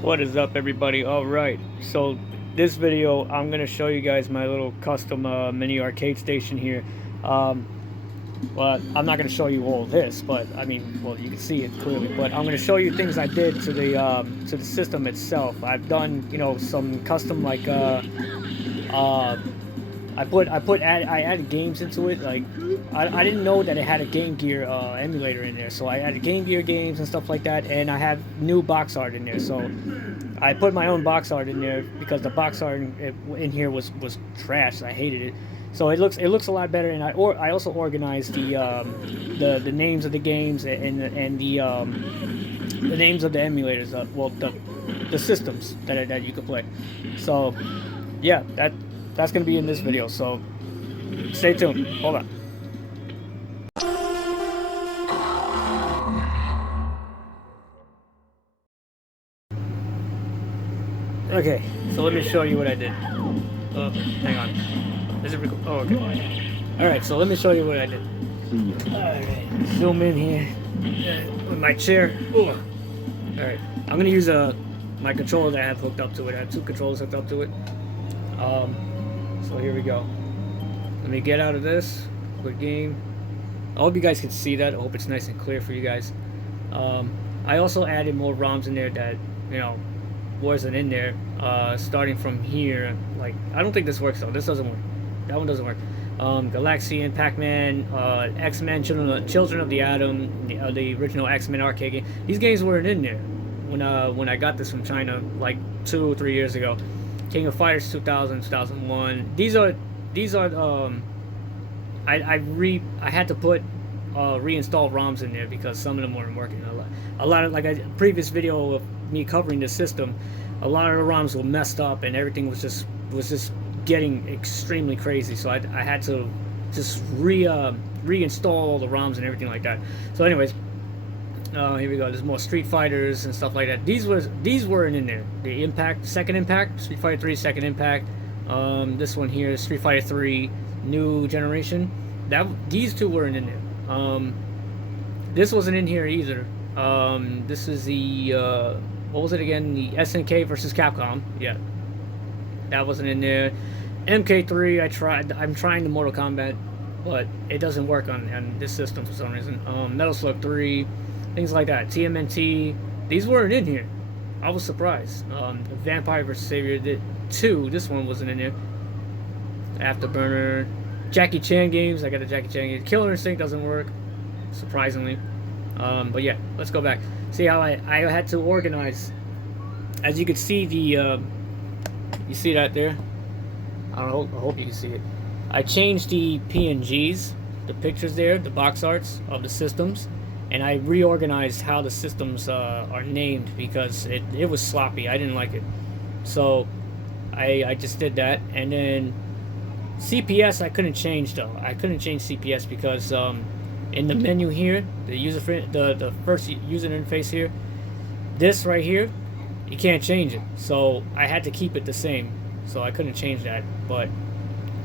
What is up, everybody? All right, so this video I'm gonna show you guys my little custom mini arcade station here. Well, I'm not gonna show you all this, but I mean, well, you can see it clearly, but I'm gonna show you things I did to the system itself. I've done, you know, some custom, like I added games into it. Like I didn't know that it had a Game Gear emulator in there, so I added Game Gear games and stuff like that, and I have new box art in there. So I put my own box art in there because the box art in here was trash. I hated it. So it looks a lot better, and I also organized the names of the games and the names of the emulators. Well, the systems that you could play. So yeah, that's gonna be in this video. So stay tuned. Hold on. Okay, so let me show you what I did. Oh, hang on. Is it recording? Oh, okay. Alright, so let me show you what I did. Alright, zoom in here with my chair. Alright, I'm gonna use my controller that I have hooked up to it. I have two controllers hooked up to it. So here we go. Let me get out of this. Quick game. I hope you guys can see that. I hope it's nice and clear for you guys. I also added more ROMs in there that, you know, wasn't in there. Starting from here, like, I don't think this works though. This doesn't work. That one doesn't work. Galaxian, Pac-Man, X-Men, Children of the Atom, the original X-Men arcade game. These games weren't in there when I got this from China like 2 or 3 years ago. King of Fighters 2000, 2001. These are I had to put reinstall ROMs in there because some of them weren't working. A lot of, like, a previous video of me covering the system, a lot of the ROMs were messed up and everything was just getting extremely crazy. So I had to just reinstall all the ROMs and everything like that. So anyways, here we go. There's more Street Fighters and stuff like that. These weren't in there. The Impact, Second Impact, Street Fighter 3, Second Impact. This one here, Street Fighter 3, New Generation. These two weren't in there. This wasn't in here either. This is the what was it again? The SNK versus Capcom. Yeah, that wasn't in there. MK3. I'm trying the Mortal Kombat, but it doesn't work on this system for some reason. Metal Slug 3. Things like that. TMNT. These weren't in here. I was surprised. Vampire vs. Savior 2. This one wasn't in there. Afterburner. Jackie Chan games. I got the Jackie Chan games. Killer Instinct doesn't work, surprisingly. But yeah, let's go back. See how I had to organize. As you can see, you see that there? I hope you can see it. I changed the PNGs, the pictures there, the box arts of the systems, and I reorganized how the systems are named because it was sloppy. I didn't like it. So I just did that. And then CPS I couldn't change though. I couldn't change CPS because in the menu here, the first user interface here, this right here, you can't change it. So I had to keep it the same. So I couldn't change that. But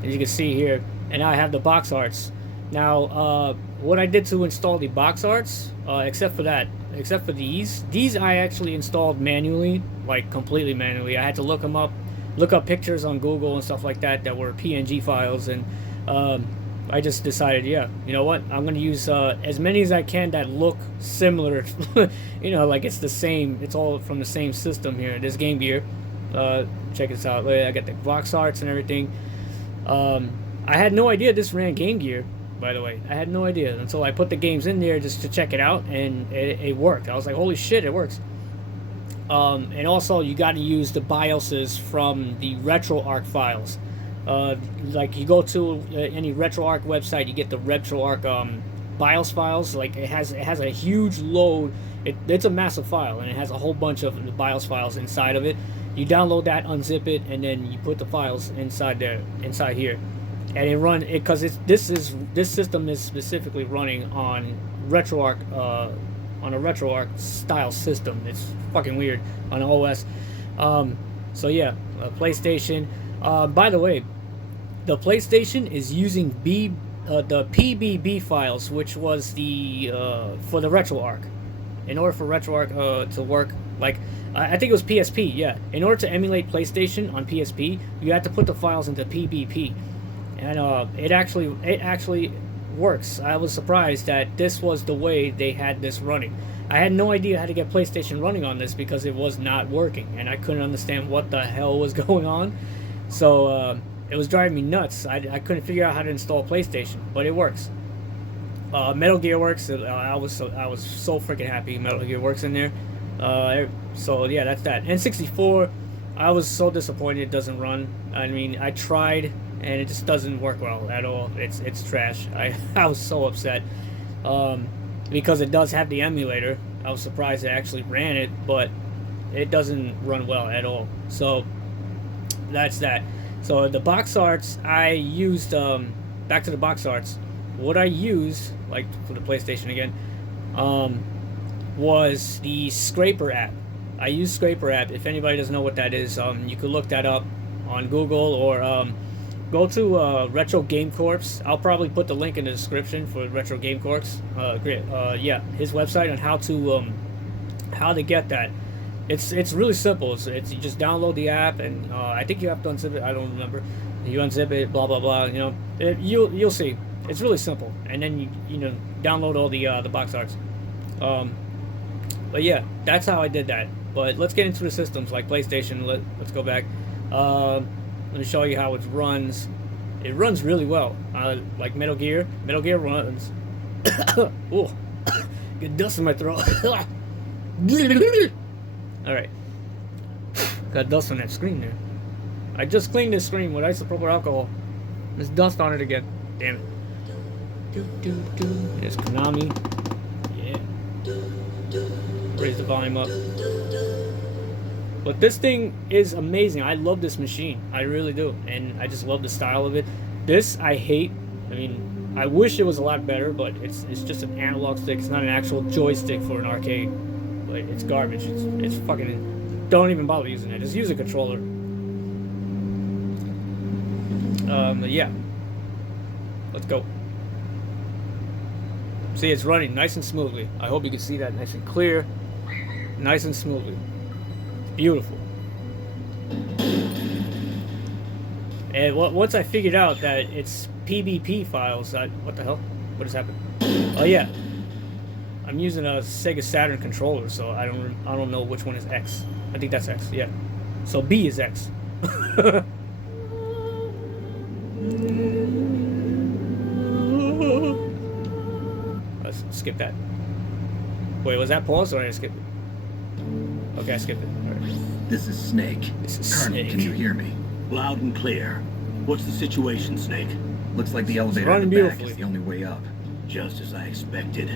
as you can see here, and now I have the box arts. Now, what I did to install the box arts, except for these I actually installed manually, like completely manually. I had to look up pictures on Google and stuff like that were PNG files, and I just decided, yeah, you know what, I'm gonna use as many as I can that look similar. You know, like it's the same, it's all from the same system here. This Game Gear, check this out. I got the box arts and everything. I had no idea this ran Game Gear, by the way. I had no idea until I put the games in there just to check it out, and it worked. I was like, holy shit, it works. And also, you got to use the BIOSes from the RetroArch files. Like, you go to any RetroArch website, you get the RetroArch BIOS files. Like, it has a huge load. It's a massive file, and it has a whole bunch of the BIOS files inside of it. You download that, unzip it, and then you put the files inside here, and it run it because this system is specifically running on RetroArch, on a RetroArch style system. It's fucking weird on OS. So yeah, PlayStation. By the way, the PlayStation is using the PBB files, which was the for the RetroArch. In order for RetroArch to work, like I think it was PSP, yeah. In order to emulate PlayStation on PSP, you had to put the files into PBP, and it actually works. I was surprised that this was the way they had this running. I had no idea how to get PlayStation running on this because it was not working, and I couldn't understand what the hell was going on. So it was driving me nuts. I couldn't figure out how to install PlayStation, but it works. Metal Gear works. I was so freaking happy Metal Gear works in there. So yeah, that's that. N64, I was so disappointed it doesn't run. I mean, I tried and it just doesn't work well at all. It's trash. I was so upset because it does have the emulator. I was surprised it actually ran it, but it doesn't run well at all. So that's that. So the box arts I used. Back to the box arts. What I used, like for the PlayStation again, was the Scraper app. I use Scraper app. If anybody doesn't know what that is, you could look that up on Google or go to Retro Game Corps. I'll probably put the link in the description for Retro Game Corps. Yeah, his website on how to get that. It's really simple. It's you just download the app and I think you have to unzip it. I don't remember. You unzip it, blah blah blah. You know, you'll see. It's really simple, and then you know download all the box arts. But yeah, that's how I did that. But let's get into the systems like PlayStation. Let's go back. Let me show you how it runs. It runs really well. Like Metal Gear. Metal Gear runs. Oh, get dust in my throat. All right, got dust on that screen there. I just cleaned this screen with isopropyl alcohol. There's dust on it again. Damn it. There's Konami. Yeah. Raise the volume up. But this thing is amazing. I love this machine. I really do. And I just love the style of it. This I hate. I mean, I wish it was a lot better, but it's just an analog stick. It's not an actual joystick for an arcade. But it's garbage. It's fucking... Don't even bother using it. Just use a controller. Yeah. Let's go. See, it's running nice and smoothly. I hope you can see that nice and clear. Nice and smoothly. It's beautiful. And once I figured out that it's PBP files, what the hell? What has happened? Oh yeah. I'm using a Sega Saturn controller, so I don't know which one is X. I think that's X, yeah. So B is X. Let's skip that. Wait, was that pause or did I skip it? Okay, I skipped it. All right. This is Snake. This is Colonel, Snake. can you hear me? Loud and clear. What's the situation, Snake? Looks like the elevator running in the back beautifully. is the only way up. Just as I expected.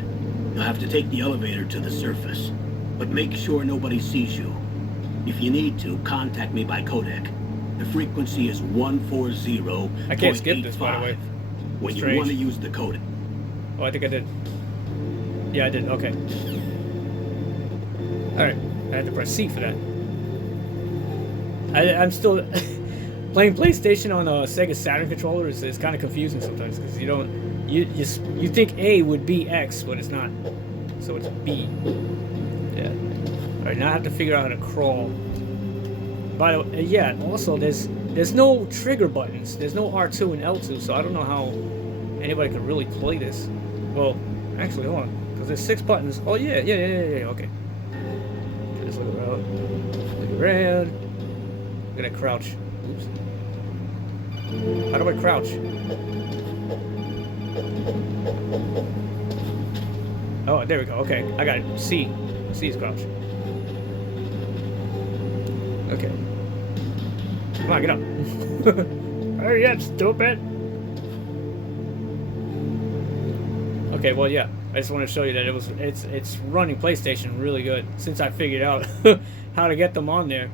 You'll have to take the elevator to the surface, but make sure nobody sees you. If you need to, contact me by codec. The frequency is 140.85. I can't skip this, by the way. When Strange. you want to use the codec. Oh, I think I did. Yeah, I did. Okay. Alright. I had to press C for that. I'm still... Playing PlayStation on a Sega Saturn controller is kind of confusing sometimes because you don't... You think A would be X, but it's not. So it's B. Yeah. Alright, now I have to figure out how to crawl. By the way, yeah, also there's no trigger buttons. There's no R2 and L2, so I don't know how anybody could really play this. Well, actually, hold on. Because there's 6 buttons. Oh, yeah, okay. Just look around. Look around. I'm gonna crouch. Oops. How do I crouch? Oh, there we go. Okay, I got it. C. C is crouch. Okay. Come on, get up. Hurry up, stupid. Okay, well, yeah. I just want to show you that it's running PlayStation really good since I figured out how to get them on there.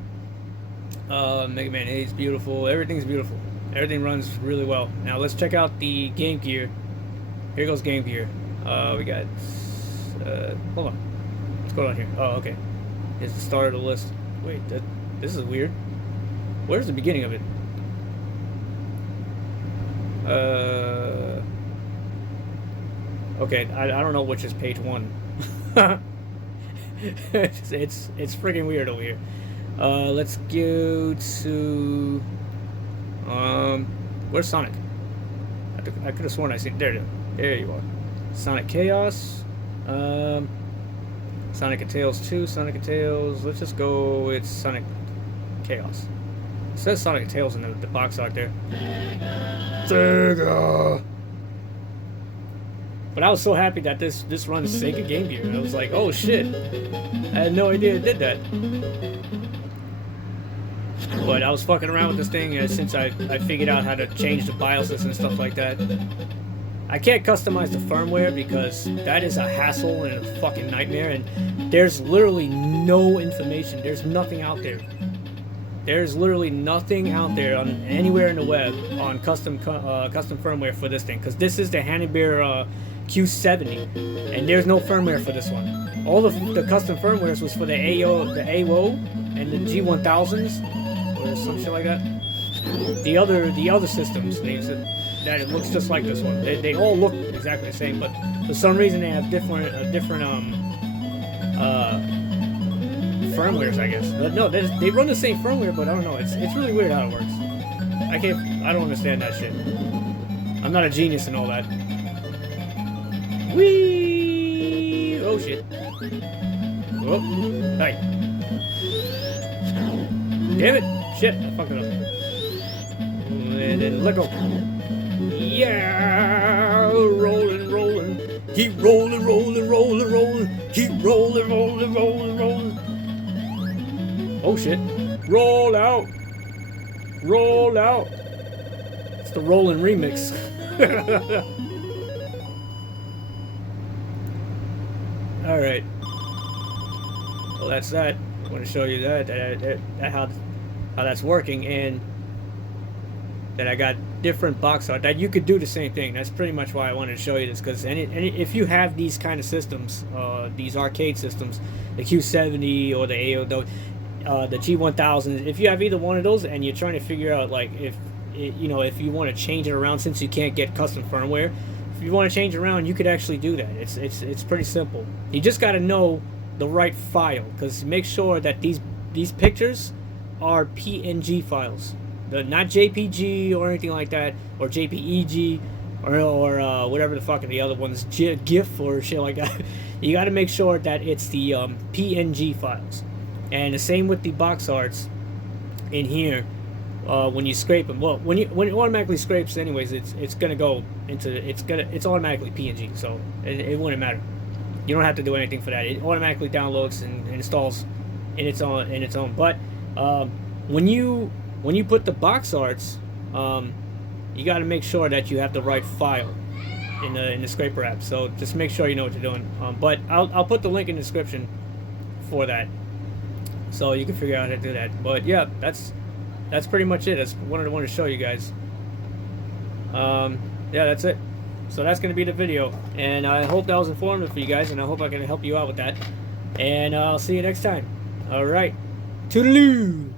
Mega Man 8 is beautiful. Everything's beautiful. Everything runs really well. Now let's check out the Game Gear. Here goes Game Gear. We got. Hold on. What's going on here? Oh, okay. Here's the start of the list. Wait, this is weird. Where's the beginning of it? Okay, I don't know which is page 1. it's freaking weird over here. Let's go to where's Sonic? I could have sworn I seen there. There you are. Sonic Chaos. Sonic and Tails 2. Sonic and Tails. Let's just go with Sonic Chaos. It says Sonic and Tails in the box art there. Sega. But I was so happy that this runs Sega Game Gear. I was like, oh shit. I had no idea it did that. But I was fucking around with this thing since I figured out how to change the BIOSes and stuff like that. I can't customize the firmware because that is a hassle and a fucking nightmare, and there's literally no information. There's nothing out there. There's literally nothing out there on anywhere in the web on custom firmware for this thing, because this is the Hannibal Q70, and there's no firmware for this one. All the custom firmwares was for the AO and the G1000s or some shit like that. The other systems, that it looks just like this one. They all look exactly the same, but for some reason they have different firmwares, I guess. But no, they run the same firmware, but I don't know. It's really weird how it works. I don't understand that shit. I'm not a genius and all that. Whee! Oh shit. Oh, hi. Damn it! Shit, I fucked it up. And then let go. Yeah, rolling. Keep rolling. Keep rolling. Oh shit. Roll out. It's the rolling remix. Alright. Well, that's that. I want to show you that how that's working, and that I got different box art that you could do the same thing. That's pretty much why I wanted to show you this, because if you have these kind of systems, these arcade systems, the Q70 or the AO, the G1000, if you have either one of those and you're trying to figure out like if you want to change it around, since you can't get custom firmware, if you want to change it around, you could actually do that. It's pretty simple. You just got to know the right file, because make sure that these pictures are PNG files. Not JPG or anything like that, or JPEG, or whatever the fuck the other ones, GIF or shit like that. You got to make sure that it's the PNG files. And the same with the box arts in here. When you scrape them, well, when it automatically scrapes, anyways, it's gonna go into it's automatically PNG, so it wouldn't matter. You don't have to do anything for that. It automatically downloads and installs in its own. But when you put the box arts, you got to make sure that you have the right file in the scraper app. So just make sure you know what you're doing. But I'll put the link in the description for that, so you can figure out how to do that. But yeah, that's pretty much it. That's what I wanted to show you guys. Yeah, that's it. So that's going to be the video, and I hope that was informative for you guys, and I hope I can help you out with that. And I'll see you next time. All right, toodaloo.